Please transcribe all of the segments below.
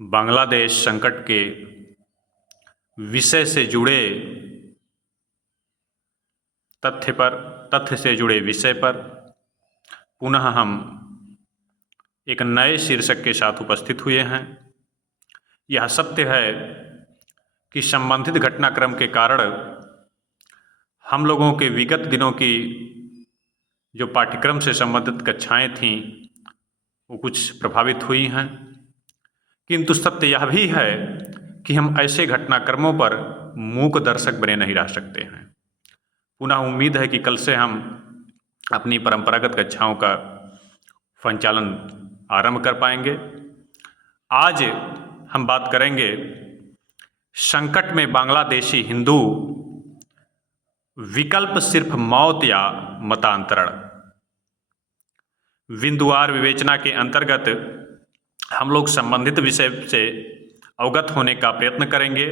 बांग्लादेश संकट के विषय से जुड़े तथ्य से जुड़े विषय पर पुनः हम एक नए शीर्षक के साथ उपस्थित हुए हैं। यह सत्य है कि संबंधित घटनाक्रम के कारण हम लोगों के विगत दिनों की जो पाठ्यक्रम से संबंधित कक्षाएं थीं वो कुछ प्रभावित हुई हैं, किंतु सत्य यह भी है कि हम ऐसे घटनाक्रमों पर मूक दर्शक बने नहीं रह सकते हैं। पुनः उम्मीद है कि कल से हम अपनी परंपरागत कक्षाओं का संचालन आरंभ कर पाएंगे। आज हम बात करेंगे संकट में बांग्लादेशी हिंदू, विकल्प सिर्फ मौत या मतांतरण। बिंदुवार विवेचना के अंतर्गत हम लोग संबंधित विषय से अवगत होने का प्रयत्न करेंगे।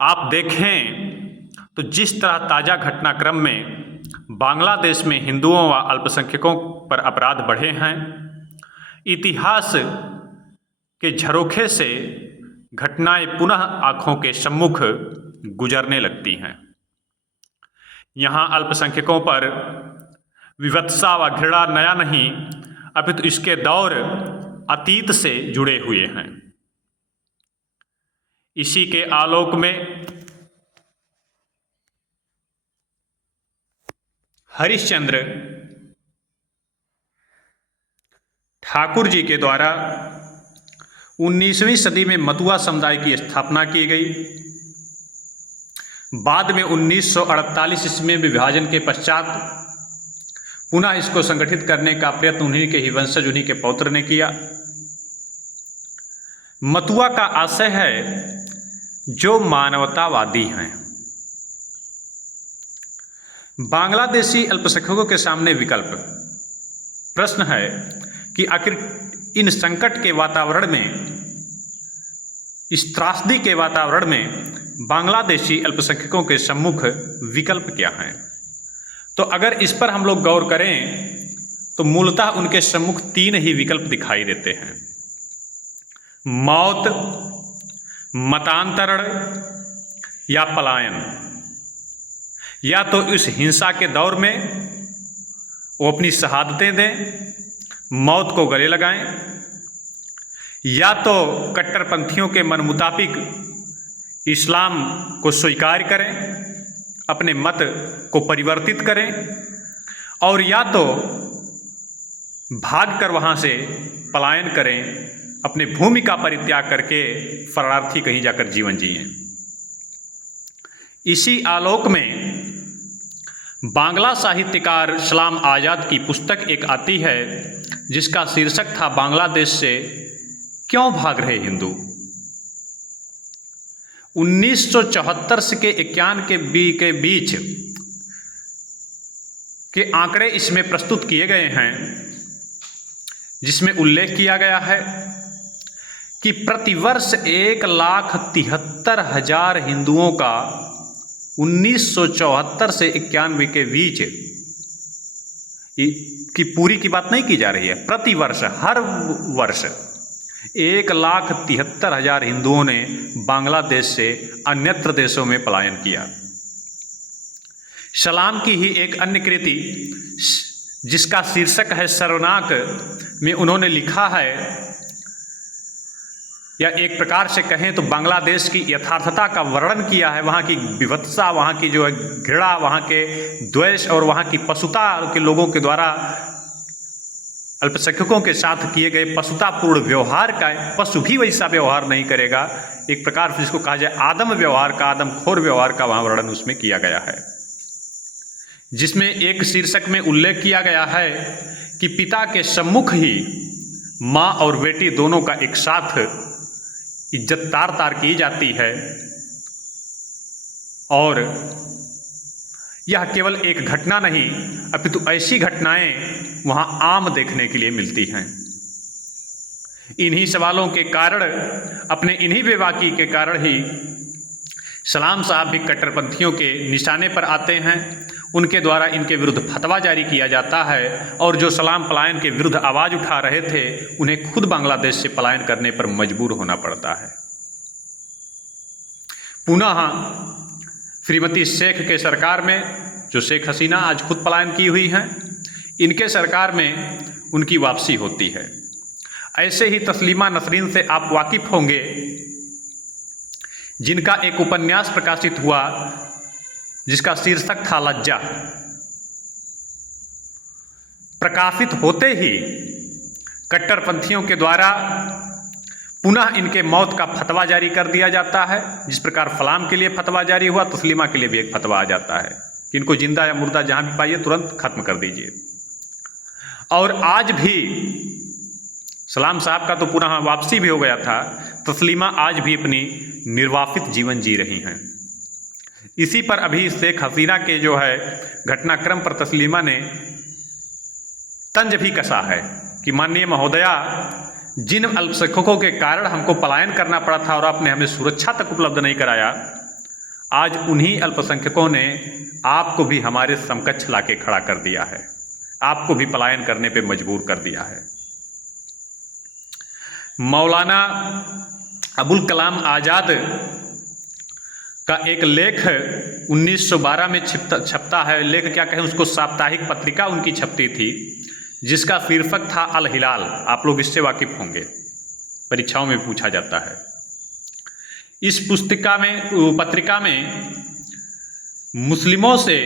आप देखें तो जिस तरह ताज़ा घटनाक्रम में बांग्लादेश में हिंदुओं व अल्पसंख्यकों पर अपराध बढ़े हैं, इतिहास के झरोखे से घटनाएं पुनः आँखों के सम्मुख गुजरने लगती हैं। यहाँ अल्पसंख्यकों पर विवत्सा व घृणा नया नहीं, अपितु इसके दौर अतीत से जुड़े हुए हैं। इसी के आलोक में हरिश्चंद्र ठाकुर जी के द्वारा 19वीं सदी में मतुआ समुदाय की स्थापना की गई। बाद में 1948 ईस्वी में विभाजन के पश्चात पुनः इसको संगठित करने का प्रयत्न उन्हीं के ही वंशज, उन्हीं के पौत्र ने किया। मतुआ का आशय है जो मानवतावादी हैं। बांग्लादेशी अल्पसंख्यकों के सामने विकल्प प्रश्न है कि आखिर इन संकट के वातावरण में, इस त्रासदी के वातावरण में बांग्लादेशी अल्पसंख्यकों के सम्मुख विकल्प क्या हैं। तो अगर इस पर हम लोग गौर करें तो मूलतः उनके सम्मुख तीन ही विकल्प दिखाई देते हैं: मौत, मतांतरण या पलायन। या तो इस हिंसा के दौर में वो अपनी शहादतें दें, मौत को गले लगाएं, या तो कट्टरपंथियों के मन मुताबिक इस्लाम को स्वीकार करें, अपने मत को परिवर्तित करें, और या तो भागकर वहाँ से पलायन करें, अपने भूमि का परित्याग करके शरणार्थी कहीं जाकर जीवन जिएं। इसी आलोक में बांग्ला साहित्यकार सलाम आज़ाद की पुस्तक एक आती है जिसका शीर्षक था बांग्लादेश से क्यों भाग रहे हिंदू। 1974 से के 91 के बीच के आंकड़े इसमें प्रस्तुत किए गए हैं, जिसमें उल्लेख किया गया है कि प्रतिवर्ष 1,73,000 हिंदुओं का 1974 से 91 के बीच की पूरी की बात नहीं की जा रही है, प्रतिवर्ष हर वर्ष 1,73,000 हिंदुओं ने बांग्लादेश से अन्यत्र देशों में पलायन किया। सलाम की ही एक अन्य कृति जिसका शीर्षक है सर्वनाक में उन्होंने लिखा है, या एक प्रकार से कहें तो बांग्लादेश की यथार्थता का वर्णन किया है, वहाँ की विवत्सा, वहाँ की जो है घृणा, वहाँ के द्वेष और वहाँ की पशुता के लोगों के द्वारा अल्पसंख्यकों के साथ किए गए पशुतापूर्ण व्यवहार का। पशु भी वैसा व्यवहार नहीं करेगा, एक प्रकार से जिसको कहा जाए आदम व्यवहार का, आदमखोर व्यवहार का वहाँ वर्णन उसमें किया गया है, जिसमें एक शीर्षक में उल्लेख किया गया है कि पिता के सम्मुख ही माँ और बेटी दोनों का एक साथ इज्जत तार तार की जाती है, और यह केवल एक घटना नहीं अपितु ऐसी घटनाएं वहाँ आम देखने के लिए मिलती हैं। इन्हीं सवालों के कारण, अपने इन्हीं बेबाकी के कारण ही सलाम साहब भी कट्टरपंथियों के निशाने पर आते हैं। उनके द्वारा इनके विरुद्ध फतवा जारी किया जाता है और जो सलाम पलायन के विरुद्ध आवाज़ उठा रहे थे उन्हें खुद बांग्लादेश से पलायन करने पर मजबूर होना पड़ता है। पुनः श्रीमती शेख के सरकार में, जो शेख हसीना आज खुद पलायन की हुई हैं, इनके सरकार में उनकी वापसी होती है। ऐसे ही तस्लीमा नसरीन से आप वाकिफ़ होंगे, जिनका एक उपन्यास प्रकाशित हुआ जिसका शीर्षक था लज्जा। प्रकाशित होते ही कट्टरपंथियों के द्वारा पुनः इनके मौत का फतवा जारी कर दिया जाता है। जिस प्रकार फलाम के लिए फतवा जारी हुआ, तस्लीमा के लिए भी एक फतवा आ जाता है कि इनको जिंदा या मुर्दा जहां भी पाइए तुरंत खत्म कर दीजिए। और आज भी सलाम साहब का तो पुनः वापसी भी हो गया था, तस्लीमा आज भी अपनी निर्वासित जीवन जी रही हैं। इसी पर अभी शेख हसीना के जो है घटनाक्रम पर तस्लीमा ने तंज भी कसा है कि माननीय महोदया, जिन अल्पसंख्यकों के कारण हमको पलायन करना पड़ा था और आपने हमें सुरक्षा तक उपलब्ध नहीं कराया, आज उन्हीं अल्पसंख्यकों ने आपको भी हमारे समकक्ष लाके खड़ा कर दिया है, आपको भी पलायन करने पे मजबूर कर दिया है। मौलाना अबुल कलाम आज़ाद का एक लेख 1912 में छपता है। लेख क्या कहें उसको, साप्ताहिक पत्रिका उनकी छपती थी जिसका शीर्षक था अल हिलाल। आप लोग इससे वाकिफ़ होंगे, परीक्षाओं में पूछा जाता है। इस पत्रिका में मुस्लिमों से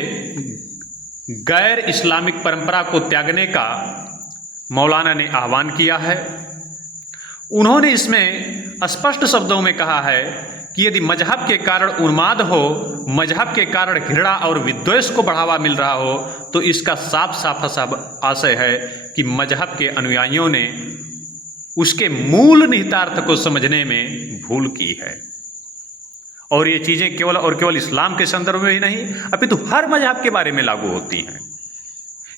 गैर इस्लामिक परंपरा को त्यागने का मौलाना ने आह्वान किया है। उन्होंने इसमें स्पष्ट शब्दों में कहा है कि यदि मजहब के कारण उन्माद हो, मजहब के कारण घृणा और विद्वेष को बढ़ावा मिल रहा हो, तो इसका साफ साफ आशय है कि मजहब के अनुयायियों ने उसके मूल निहितार्थ को समझने में भूल की है। और ये चीज़ें केवल और केवल इस्लाम के संदर्भ में ही नहीं, अपितु हर मजहब के बारे में लागू होती हैं।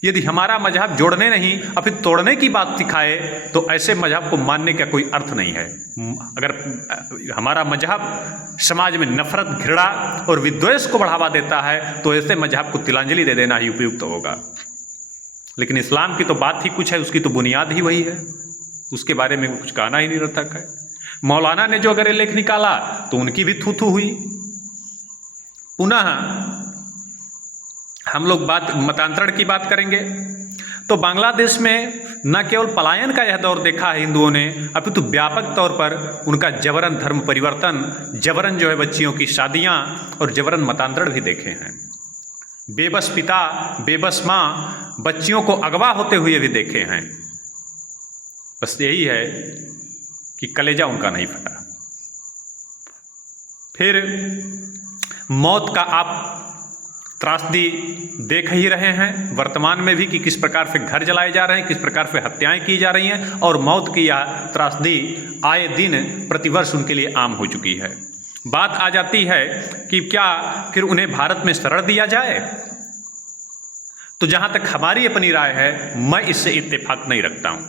यदि हमारा मजहब जोड़ने नहीं अपितु तोड़ने की बात सिखाए तो ऐसे मजहब को मानने का कोई अर्थ नहीं है। अगर हमारा मजहब समाज में नफरत, घृणा और विद्वेष को बढ़ावा देता है तो ऐसे मजहब को तिलांजलि दे देना ही उपयुक्त होगा। लेकिन इस्लाम की तो बात ही कुछ है, उसकी तो बुनियाद ही वही है, उसके बारे में कुछ कहना ही नहीं रहता है। मौलाना ने जो अगर ये लेख निकाला तो उनकी भी थू थू हुई। पुनः हम लोग मतांतरण की बात करेंगे तो बांग्लादेश में न केवल पलायन का यह दौर देखा है हिंदुओं ने, अपितु व्यापक तौर पर उनका जबरन धर्म परिवर्तन, जबरन जो है बच्चियों की शादियां और जबरन मतांतरण भी देखे हैं। बेबस पिता, बेबस माँ बच्चियों को अगवा होते हुए भी देखे हैं। बस यही है कि कलेजा उनका नहीं फटा। फिर मौत का आप त्रासदी देख ही रहे हैं वर्तमान में भी कि किस प्रकार से घर जलाए जा रहे हैं, किस प्रकार से हत्याएं की जा रही हैं और मौत की यह त्रासदी आए दिन प्रतिवर्ष उनके लिए आम हो चुकी है। बात आ जाती है कि क्या फिर उन्हें भारत में शरण दिया जाए, तो जहां तक हमारी अपनी राय है मैं इससे इत्तेफाक नहीं रखता हूं।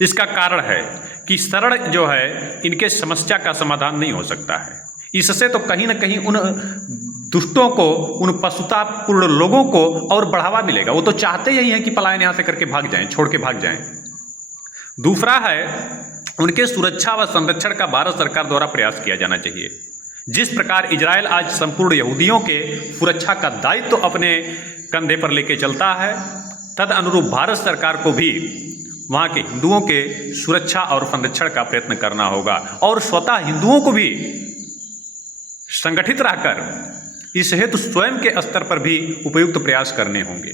इसका कारण है कि शरण जो है इनके समस्या का समाधान नहीं हो सकता है। इससे तो कहीं ना कहीं उन दुष्टों को, उन पशुतापूर्ण लोगों को और बढ़ावा मिलेगा। वो तो चाहते यही हैं कि पलायन यहाँ से करके भाग जाएं, छोड़ के भाग जाएं। दूसरा है उनके सुरक्षा व संरक्षण का भारत सरकार द्वारा प्रयास किया जाना चाहिए। जिस प्रकार इजराइल आज संपूर्ण यहूदियों के सुरक्षा का दायित्व तो अपने कंधे पर लेके चलता है, तद अनुरूप भारत सरकार को भी वहाँ के हिंदुओं के सुरक्षा और संरक्षण का प्रयत्न करना होगा और स्वतः हिंदुओं को भी संगठित रहकर इस हेतु स्वयं के स्तर पर भी उपयुक्त प्रयास करने होंगे।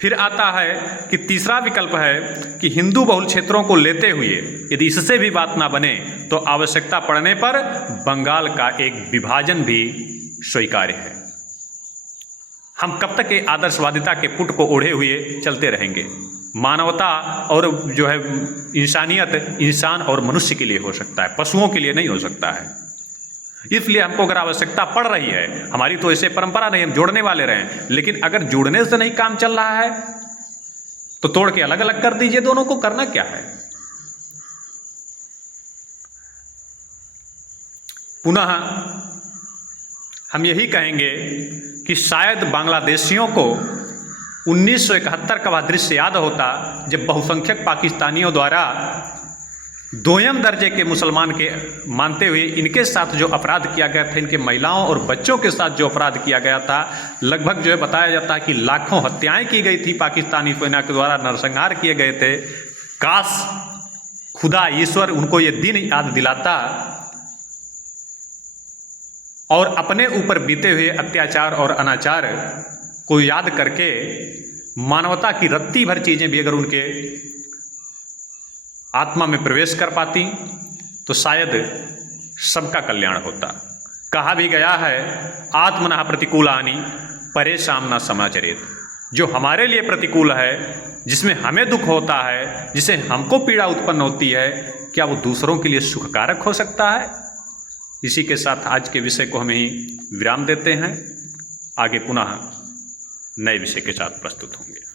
फिर आता है कि तीसरा विकल्प है कि हिंदू बहुल क्षेत्रों को लेते हुए यदि इससे भी बात ना बने तो आवश्यकता पड़ने पर बंगाल का एक विभाजन भी स्वीकार्य है। हम कब तक ये आदर्शवादिता के पुट को ओढ़े हुए चलते रहेंगे? मानवता और जो है इंसानियत इंसान और मनुष्य के लिए हो सकता है, पशुओं के लिए नहीं हो सकता है। इसलिए हमको अगर आवश्यकता पड़ रही है, हमारी तो ऐसे परंपरा नहीं, हम जोड़ने वाले रहें, लेकिन अगर जुड़ने से नहीं काम चल रहा है तो तोड़ के अलग अलग कर दीजिए। दोनों को करना क्या है? पुनः हम यही कहेंगे कि शायद बांग्लादेशियों को 1971 का वह दृश्य याद होता जब बहुसंख्यक पाकिस्तानियों द्वारा दोयम दर्जे के मुसलमान के मानते हुए इनके साथ जो अपराध किया गया था, इनके महिलाओं और बच्चों के साथ जो अपराध किया गया था, लगभग जो है बताया जाता है कि लाखों हत्याएं की गई थी, पाकिस्तानी सेना के द्वारा नरसंहार किए गए थे। काश खुदा ईश्वर उनको ये दिन याद दिलाता और अपने ऊपर बीते हुए अत्याचार और अनाचार को याद करके मानवता की रत्ती भर चीज़ें भी अगर उनके आत्मा में प्रवेश कर पाती तो शायद सबका कल्याण होता। कहा भी गया है, आत्मनः प्रतिकूलानि परेशान न समाचरेत। जो हमारे लिए प्रतिकूल है, जिसमें हमें दुख होता है, जिसे हमको पीड़ा उत्पन्न होती है, क्या वो दूसरों के लिए सुखकारक हो सकता है? इसी के साथ आज के विषय को हम ही विराम देते हैं। आगे पुनः नए विषय के साथ प्रस्तुत होंगे।